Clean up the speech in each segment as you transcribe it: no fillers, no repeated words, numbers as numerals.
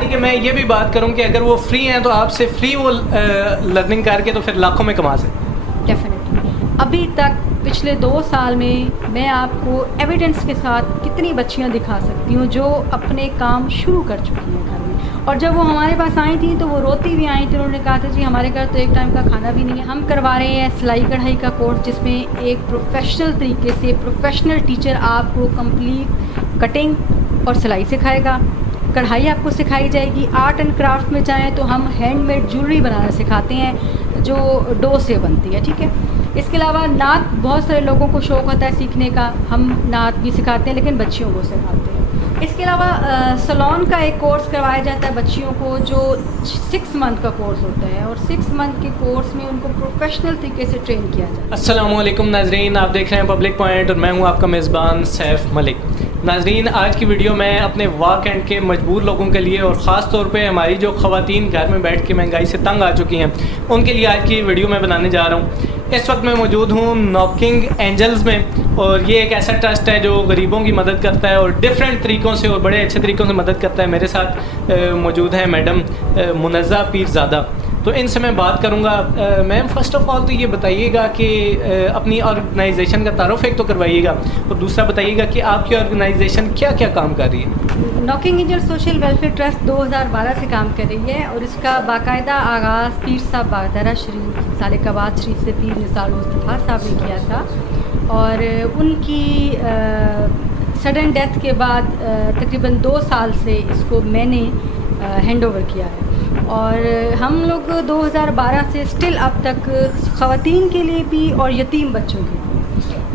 यानी कि मैं ये भी बात करूं कि अगर वो फ्री हैं तो आपसे फ्री वो लर्निंग करके तो फिर लाखों में कमा सकते। डेफिनेटली अभी तक पिछले 2 साल में मैं आपको एविडेंस के साथ कितनी बच्चियां दिखा सकती हूँ जो अपने काम शुरू कर चुकी हैं घर में। और जब वो हमारे पास आई थी तो वो रोती भी आई थी। उन्होंने कहा था जी हमारे घर तो एक टाइम का खाना भी नहीं है। हम करवा रहे हैं सिलाई कढ़ाई का कोर्स जिसमें एक प्रोफेशनल तरीके से प्रोफेशनल टीचर आपको कंप्लीट कटिंग और सिलाई सिखाएगा। कढ़ाई आपको सिखाई जाएगी। आर्ट एंड क्राफ्ट में चाहें तो हम हैंडमेड ज्वेलरी बनाना सिखाते हैं जो डो से बनती है, ठीक है। इसके अलावा नात बहुत सारे लोगों को शौक़ होता है सीखने का, हम नात भी सिखाते हैं लेकिन बच्चियों को सिखाते हैं। इसके अलावा सलोन का एक कोर्स करवाया जाता है बच्चियों को जो 6 मंथ का कोर्स होता है और 6 मंथ के कोर्स में उनको प्रोफेशनल तरीके से ट्रेन किया जाता है। अस्सलाम वालेकुम नाजरीन, आप देख रहे हैं पब्लिक पॉइंट और मैं हूं आपका मेज़बान सैफ मलिक। नाजरीन, आज की वीडियो मैं अपने वाक एंड के मजबूर लोगों के लिए और ख़ास तौर पे हमारी जो ख़वातीन घर में बैठ के महंगाई से तंग आ चुकी हैं उनके लिए आज की वीडियो मैं बनाने जा रहा हूँ। इस वक्त मैं मौजूद हूँ नॉकिंग एंजल्स में और ये एक ऐसा ट्रस्ट है जो गरीबों की मदद करता है और डिफरेंट तरीक़ों से और बड़े अच्छे तरीक़ों से मदद करता है। मेरे साथ मौजूद है मैडम मुनज़्ज़ा पीरज़ादा, तो इनसे मैं बात करूँगा। मैम, फ़र्स्ट ऑफ़ ऑल तो ये बताइएगा कि अपनी ऑर्गेनाइजेशन का तारुफ एक तो करवाइएगा और दूसरा बताइएगा कि आपकी ऑर्गेनाइजेशन क्या क्या काम कर रही है। Knocking angel social welfare trust 2012 से काम कर रही है और इसका बाकायदा आगाज़ पीर साहब बागदरा शरीफ सालिकाबाद शरीफ से पीर निसार मुस्तफ़ा साहब ने किया था और उनकी सडन डेथ के बाद तकरीबन 2 साल से इसको मैंने हैंड ओवर किया है। और हम लोग 2012 से स्टिल अब तक ख़वातीन के लिए भी और यतीम बच्चों के लिए,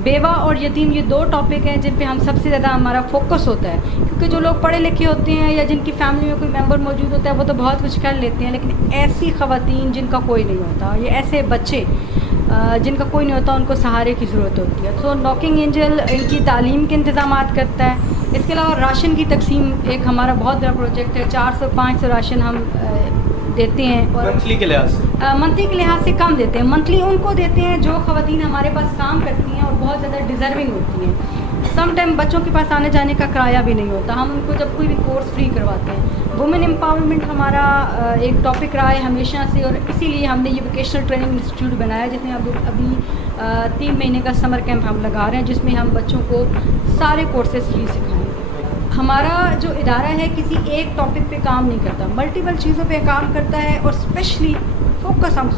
बेवा और यतीम, ये 2 टॉपिक हैं जिन पे हम सबसे ज़्यादा हमारा फोकस होता है। क्योंकि जो लोग पढ़े लिखे होते हैं या जिनकी फैमिली में कोई मेंबर मौजूद होता है वो तो बहुत कुछ कर लेते हैं, लेकिन ऐसी ख़वातीन जिनका कोई नहीं होता, ये ऐसे बच्चे जिनका कोई नहीं होता, उनको सहारे की ज़रूरत होती है। तो नॉकिंग एंजल इनकी तालीम के इंतज़ामात करता है। इसके अलावा राशन की तकसीम एक हमारा बहुत बड़ा प्रोजेक्ट है। 400-500 राशन हम देते हैं और मंथली के लिहाज से मंथली के लिहाज से कम देते हैं। मंथली उनको देते हैं जो ख़वातीन हमारे पास काम करती हैं और बहुत ज़्यादा डिज़र्विंग होती हैं। सम टाइम बच्चों के पास आने जाने का किराया भी नहीं होता, हम उनको जब कोई भी कोर्स फ्री करवाते हैं। वुमेन एम्पावरमेंट हमारा एक टॉपिक रहा है हमेशा से और इसीलिए हमने ये वोकेशनल ट्रेनिंग इंस्टीट्यूट बनाया जिसमें अभी 3 महीने का समर कैंप हम लगा रहे हैं जिसमें हम बच्चों को सारे कोर्सेज फ्री सिखाएँ। हमारा जो इदारा है किसी एक टॉपिक पे काम नहीं करता, मल्टीपल चीज़ों पे काम करता है और स्पेशली फोकस हम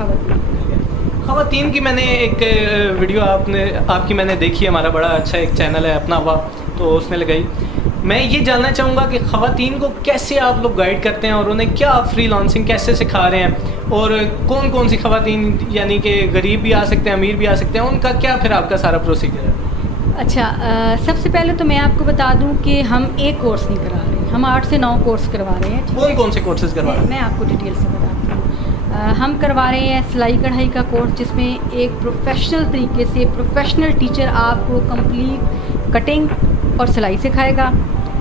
ख़वातीन की मैंने एक वीडियो आपकी मैंने देखी, हमारा बड़ा अच्छा एक चैनल है अपना हुआ, तो उसमें लगाई। मैं ये जानना चाहूँगा कि ख़वातीन को कैसे आप लोग गाइड करते हैं और उन्हें क्या आप फ्रीलांसिंग कैसे सिखा रहे हैं और कौन कौन सी ख़वातीन, यानी कि गरीब भी आ सकते हैं, अमीर भी आ सकते हैं, उनका क्या फिर आपका सारा प्रोसीजर है? अच्छा, सबसे पहले तो मैं आपको बता दूं कि हम एक कोर्स नहीं करा रहे हैं, हम 8 से 9 कोर्स करवा रहे हैं। कौन कौन से कोर्सेज करवा रहे हैं? मैं आपको डिटेल से बताती हूँ। हम करवा रहे हैं सिलाई कढ़ाई का कोर्स जिसमें एक प्रोफेशनल तरीके से प्रोफेशनल टीचर आपको कंप्लीट कटिंग और सिलाई सिखाएगा।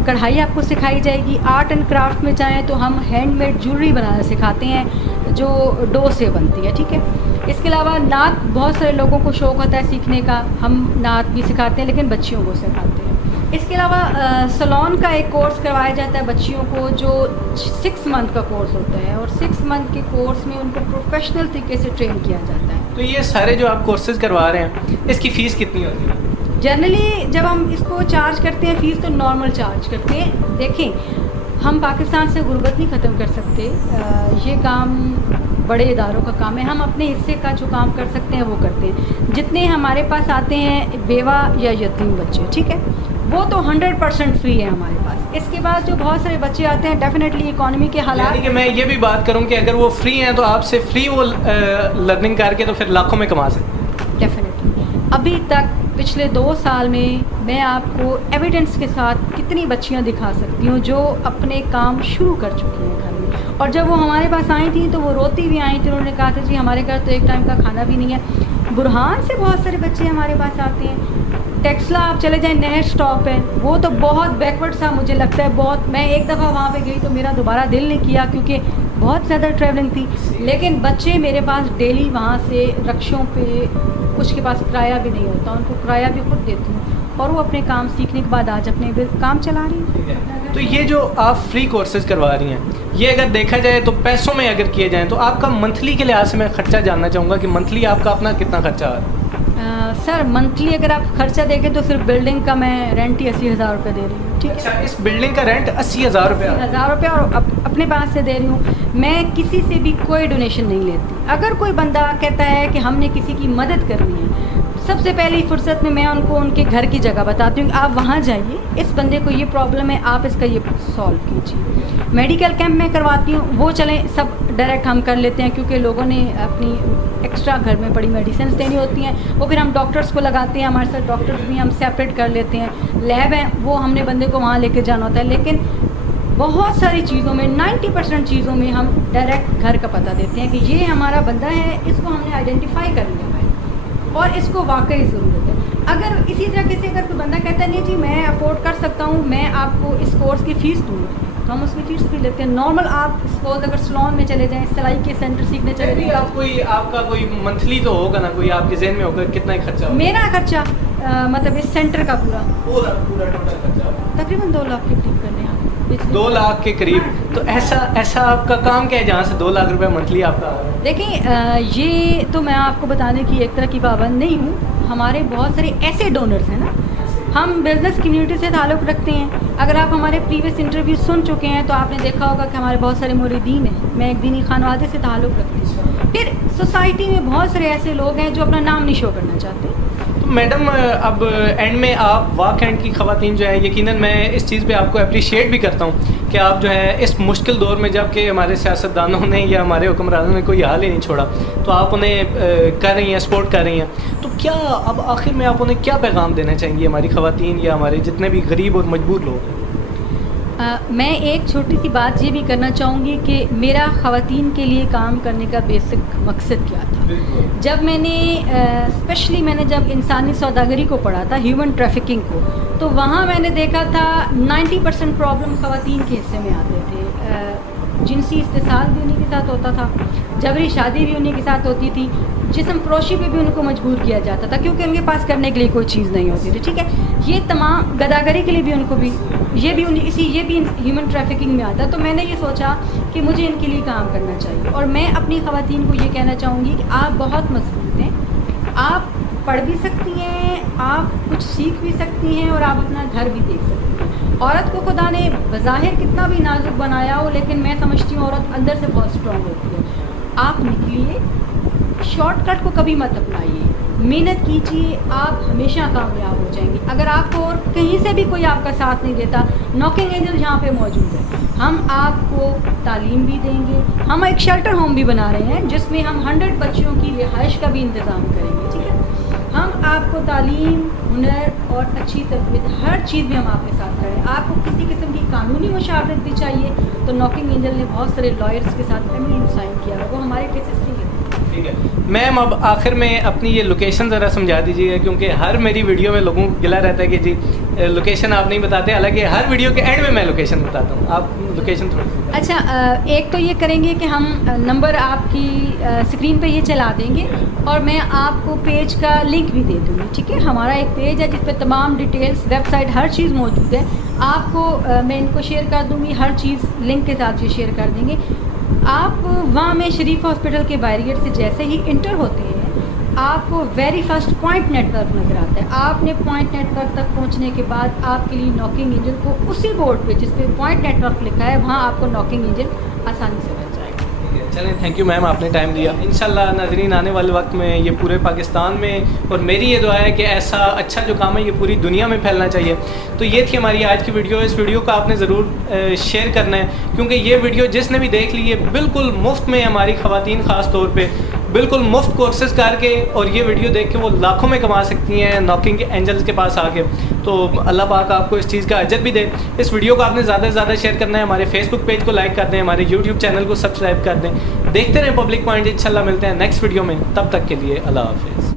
कढ़ाई आपको सिखाई जाएगी। आर्ट एंड क्राफ्ट में चाहें तो हम हैंडमेड ज्वेलरी बनाना सिखाते हैं जो डो से बनती है, ठीक है। इसके अलावा नात बहुत सारे लोगों को शौक़ होता है सीखने का, हम नात भी सिखाते हैं लेकिन बच्चियों को सिखाते हैं। इसके अलावा सलोन का एक कोर्स करवाया जाता है बच्चियों को जो 6 मंथ का कोर्स होता है और 6 मंथ के कोर्स में उनको प्रोफेशनल तरीके से ट्रेन किया जाता है। तो ये सारे जो आप कोर्सेज करवा रहे हैं इसकी फ़ीस कितनी होती है? जनरली जब हम इसको चार्ज करते हैं फ़ीस तो नॉर्मल चार्ज करते हैं। देखें, हम पाकिस्तान से गुर्बत नहीं ख़त्म कर सकते, ये काम बड़े इदारों का काम है। हम अपने हिस्से का जो काम कर सकते हैं वो करते हैं। जितने हमारे पास आते हैं बेवा या यतीम बच्चे, ठीक है, वो तो 100% फ्री है हमारे पास। इसके बाद जो बहुत सारे बच्चे आते हैं डेफिनेटली इकोनॉमी के हालात, यानी कि मैं ये भी बात करूं कि अगर वो फ्री हैं तो आपसे फ्री वो लर्निंग करके तो फिर लाखों में कमा सकते हैं। डेफिनेटली अभी तक पिछले 2 साल में मैं आपको एविडेंस के साथ कितनी बच्चियां दिखा सकती हूँ जो अपने काम शुरू कर चुकी हैं घर में। और जब वो हमारे पास आई थी तो वो रोती भी आई थी। उन्होंने कहा था जी हमारे घर तो एक टाइम का खाना भी नहीं है। बुरहान से बहुत सारे बच्चे हमारे पास आते हैं। टेक्सला आप चले जाएं, नहर स्टॉप है, वो तो बहुत बैकवर्ड सा मुझे लगता है। बहुत, मैं एक दफ़ा वहाँ पे गई तो मेरा दोबारा दिल नहीं किया क्योंकि बहुत ज़्यादा ट्रैवलिंग थी। लेकिन बच्चे मेरे पास डेली वहाँ से रक्षों पे, कुछ के पास किराया भी नहीं होता, उनको किराया भी खुद देती हूँ। और वो अपने काम सीखने के बाद आज अपने काम चला रही हैं। तो ये जो आप फ्री कोर्सेज करवा रही हैं, ये अगर देखा जाए तो पैसों में अगर किए जाएँ तो आपका मंथली के लिहाज से मैं ख़र्चा जानना चाहूँगा कि मंथली आपका अपना कितना खर्चा आ रहा है? सर मंथली अगर आप खर्चा देखें तो सिर्फ बिल्डिंग का मैं रेंट ही 80,000 रुपये दे रही हूँ। ठीक है, अच्छा, इस बिल्डिंग का रेंट 80,000 रुपये? 80,000 रुपये, और अपने पास से दे रही हूँ। मैं किसी से भी कोई डोनेशन नहीं लेती। अगर कोई बंदा कहता है कि हमने किसी की मदद करनी है, सबसे पहली फुर्सत में मैं उनको उनके घर की जगह बताती हूँ कि आप वहाँ जाइए, इस बंदे को ये प्रॉब्लम है, आप इसका ये सॉल्व कीजिए। मेडिकल कैंप में करवाती हूँ, वो चलें सब डायरेक्ट हम कर लेते हैं क्योंकि लोगों ने अपनी एक्स्ट्रा घर में बड़ी मेडिसिन देनी होती हैं, वो फिर हम डॉक्टर्स को लगाते हैं। हमारे साथ डॉक्टर्स भी हम सेपरेट कर लेते हैं। लैब है वो हमने बंदे को वहाँ लेके जाना होता है। लेकिन बहुत सारी चीज़ों में 90% चीज़ों में हम डायरेक्ट घर का पता देते हैं कि ये हमारा बंदा है, इसको हमने आइडेंटिफाई कर लिया है और इसको वाकई ज़रूरत है। अगर इसी तरीके से अगर कोई बंदा कहता है नहीं जी मैं अफोर्ड कर सकता हूँ, मैं आपको इस कोर्स की फ़ीस दूँगा, तो हम उसकी फ़ीस भी लेते हैं। नॉर्मल आप सपोज अगर सलोन में चले जाएँ, सिलाई के सेंटर सीखने चले जाएँ, आप कोई आपका कोई मंथली तो होगा ना, कोई आपके जहन में होगा कितना ही खर्चा होगा? मेरा खर्चा मतलब इस सेंटर का पूरा टोटल खर्चा तकरीबन 2 लाख के करीब कर लें आप। 2 लाख के करीब। तो ऐसा आपका काम क्या है जहाँ से 2 लाख रुपए मंथली आपका आ रहा है? देखिए ये तो मैं आपको बताने की एक तरह की पाबंद नहीं हूँ। हमारे बहुत सारे ऐसे डोनर्स हैं ना, हम बिज़नेस कम्युनिटी से ताल्लुक़ रखते हैं। अगर आप हमारे प्रीवियस इंटरव्यू सुन चुके हैं तो आपने देखा होगा कि हमारे बहुत सारे मुरीदीन हैं। मैं एक दीनी खानवादे से ताल्लुक़ रखती हूँ। फिर सोसाइटी में बहुत सारे ऐसे लोग हैं जो अपना नाम नहीं शो करना चाहते। तो मैडम अब एंड में आप वाक एंड की ख़वातीन जो है, यकीनन मैं इस चीज़ पे आपको अप्रिशिएट भी करता हूँ कि आप जो है इस मुश्किल दौर में, जबकि हमारे सियासतदानों ने या हमारे हुक्मरानों ने कोई हाल ही नहीं छोड़ा, तो आप उन्हें कर रही हैं, सपोर्ट कर रही हैं। तो क्या अब आखिर में आप उन्हें क्या पैगाम देना चाहेंगी, हमारी ख़वातीन या हमारे जितने भी गरीब और मजबूर लोग हैं? मैं एक छोटी सी बात ये भी करना चाहूँगी कि मेरा ख़वातीन के लिए काम करने का बेसिक मकसद क्या था। जब मैंने स्पेशली मैंने जब इंसानी सौदागरी को पढ़ा था, ह्यूमन ट्रैफिकिंग को, तो वहाँ मैंने देखा था 90% प्रॉब्लम ख़वातीन के हिस्से में आते थे। जिनसी इस्तेसाल भी उन्हीं के साथ होता था, जबरी शादी भी उन्हीं के साथ होती थी, जिस्म फरोशी पे भी उनको मजबूर किया जाता था क्योंकि उनके पास करने के लिए कोई चीज़ नहीं होती थी। ठीक है, ये तमाम गदागरी के लिए भी उनको भी ये भी ह्यूमन ट्रैफिकिंग में आता। तो मैंने ये सोचा कि मुझे इनके लिए काम करना चाहिए और मैं अपनी ख़वातीन को ये कहना चाहूँगी कि आप बहुत मजबूत हैं, आप पढ़ भी सकती हैं, आप कुछ सीख भी सकती हैं और आप अपना घर भी देख सकती हैं। औरत को खुदा ने बज़ाहिर कितना भी नाजुक बनाया हो, लेकिन मैं समझती हूँ औरत अंदर से बहुत स्ट्रॉन्ग होती है। आप निकलिए, शॉर्टकट को कभी मत अपनाइए, मेहनत कीजिए, आप हमेशा कामयाब हो जाएंगे। अगर आपको और कहीं से भी कोई आपका साथ नहीं देता, नॉकिंग एंजल यहाँ पे मौजूद है। हम आपको तालीम भी देंगे। हम एक शेल्टर होम भी बना रहे हैं जिसमें हम 100 बच्चों की रिहाइश का भी इंतज़ाम करेंगे। ठीक है, हम आपको तालीम, हुनर और अच्छी तरबियत हर चीज़ में हम आपके साथ खड़े हैं। आपको किसी किस्म की कानूनी मुशावरत भी चाहिए तो नॉकिंग एंजल ने बहुत सारे लॉयर्स के साथ एमओयू साइन किया है, वो हमारे केसेस नहीं लेते। ठीक है मैम, अब आखिर में अपनी ये लोकेशन ज़रा समझा दीजिएगा, क्योंकि हर मेरी वीडियो में लोगों को गिला रहता है कि जी लोकेशन आप नहीं बताते, हालांकि हर वीडियो के एंड में मैं लोकेशन बताता हूँ। आप लोकेशन थोड़ी। अच्छा, एक तो ये करेंगे कि हम नंबर आपकी स्क्रीन पे ये चला देंगे और मैं आपको पेज का लिंक भी दे दूँगी। ठीक है, हमारा एक पेज है जिस पे तमाम डिटेल्स, वेबसाइट, हर चीज़ मौजूद है। आपको मैं इनको शेयर कर दूँगी, हर चीज़ लिंक के साथ ये शेयर कर देंगे। आप वहाँ में शरीफ हॉस्पिटल के बैरियर से जैसे ही इंटर होते हैं आपको वेरी फर्स्ट पॉइंट नेटवर्क नज़र आता है। आपने पॉइंट नेटवर्क तक पहुँचने के बाद आपके लिए नॉकिंग इंजन को उसी बोर्ड पे जिस पे पॉइंट नेटवर्क लिखा है वहाँ आपको नॉकिंग इंजन आसानी से मिल जाएगा। चलें, थैंक यू मैम, आपने टाइम दिया। इंशाल्लाह नाज़रीन आने वाले वक्त में ये पूरे पाकिस्तान में, और मेरी ये दुआ है कि ऐसा अच्छा जो काम है ये पूरी दुनिया में फैलना चाहिए। तो ये थी हमारी आज की वीडियो। इस वीडियो को आपने ज़रूर शेयर करना है, क्योंकि ये वीडियो जिसने भी देख ली है बिल्कुल मुफ्त में हमारी ख़वातीन ख़ास तौर पे बिल्कुल मुफ्त कोर्सेज करके, और ये वीडियो देख के वो लाखों में कमा सकती हैं नॉकिंग एंजल्स के पास आके। तो अल्लाह पाक आपको इस चीज़ का अजर भी दे। इस वीडियो को आपने ज़्यादा से ज़्यादा शेयर करना है, हमारे फेसबुक पेज को लाइक कर दें, हमारे यूट्यूब चैनल को सब्सक्राइब कर दें। देखते रहें पब्लिक पॉइंट। इंशाल्लाह मिलते हैं नेक्स्ट वीडियो में, तब तक के लिए अल्लाह हाफ़िज़।